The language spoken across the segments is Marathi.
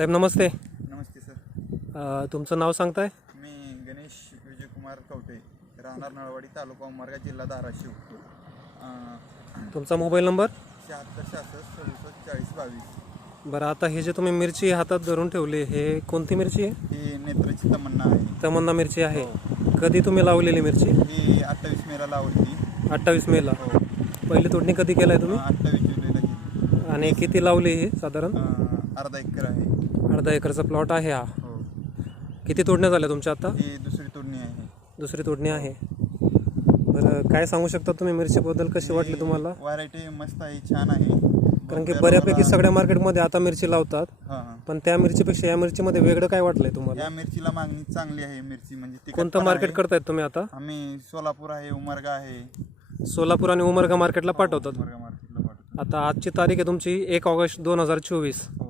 साहेब नमस्ते. नमस्ते सर. तुमचं नाव सांगताय? मी गणेश विजयकुमार कवटे, राहणार नळवाडी, तालुका उमरगा, जिल्हा धाराशिव. तुमचा मोबाईल नंबर? 7666674022. बरं, आता हे जे तुम्ही मिरची हातात धरून ठेवली, हे कोणती मिरची आहे? ही नेत्राची तमन्ना आहे. तमन्ना मिरची आहे. कधी तुम्ही लावलेली मिरची? ही 28 मेला लावली. 28 मेला. हो. पहिली तोडणी कधी केलाय तुम्ही? 28 जुलैला केली. आणि किती लावली ही साधारण? अर्धा एकर आहे. अर्धा एकरचा प्लॉट आहे हा. हो. किती तोडण्या झाल्या तुमच्या आता? ही दुसरी तोडणी आहे. दुसरी तोडणी आहे. बरं, काय सांगू शकता तुम्ही मिरचीबद्दल? कशी वाटली तुम्हाला? व्हरायटी मस्त आहे, छान आहे. कारण की बऱ्यापैकी सगळ्या मार्केटमध्ये आता मिरची लावतात, हां. पण त्या मिरचीपेक्षा या मिरचीमध्ये वेगळं काय वाटलंय तुम्हाला? या मिरचीला मागणी चांगली आहे. मिरची म्हणजे तिखट कोणतं पण मार्केट आहे. करतायत तुम्ही आता? आम्ही सोलापूर आहे, उमरगा आहे. सोलापूर आणि उमरगा मार्केटला पाठवतात. उमरगा मार्केटला पाठवतो. आता आजची तारीख आहे तुमची 1 ऑगस्ट 2024. हो.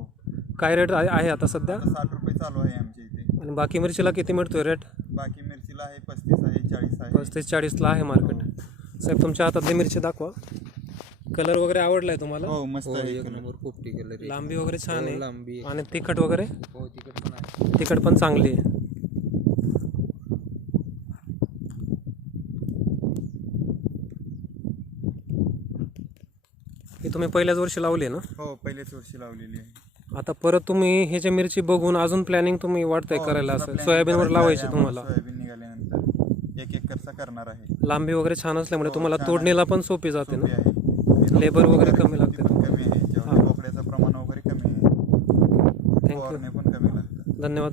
काय रेट आहे आता सध्या? आता 60 रुपये चालू आहे आमच्या इथे. आणि बाकी मिरचीला किती मिळतोय रेट? बाकी मिरचीला आहे 35 आहे, 40 आहे. 35-40ला आहे मार्केट. साहेब तुमच्या हातातली मिरची दाखवा. कलर वगैरे आवडलाय तुम्हाला? हो, मस्त आहे. एक नंबर पोपटी कलर, लांबी वगैरे छान आहे. लांबी आणि तिखट वगैरे? हो, तिकट पण आहे. तिखट पण चांगली आहे. ही तुम्ही पहिल्याच वर्षी लावली आहे ना? हो, पहिल्याच वर्षी लावलेली आहे. आता परत तुम्ही हे जे मिरची बघून अजून प्लॅनिंग तुम्ही वाटतंय हो, करायला? दुसरा असं planning सोयाबीनवर करायचा लावायची आहे तुम्हाला? आम्हाला. सोयाबीन निघाल्यानंतर 1 एकरचा करणार आहे. लांबी वगैरे छान असल्यामुळे हो, तुम्हाला छान तोडणीला आहे. पण सोपी जाते सोपी ना? आहे. लेबर वगैरे कमी पण लागते. कमी आहे. जेवढे हां. बोकड्याचं प्रमाण वगैरे कमी आहे. थँक्यू. फवारणी पण कमी लागतात. धन्यवाद.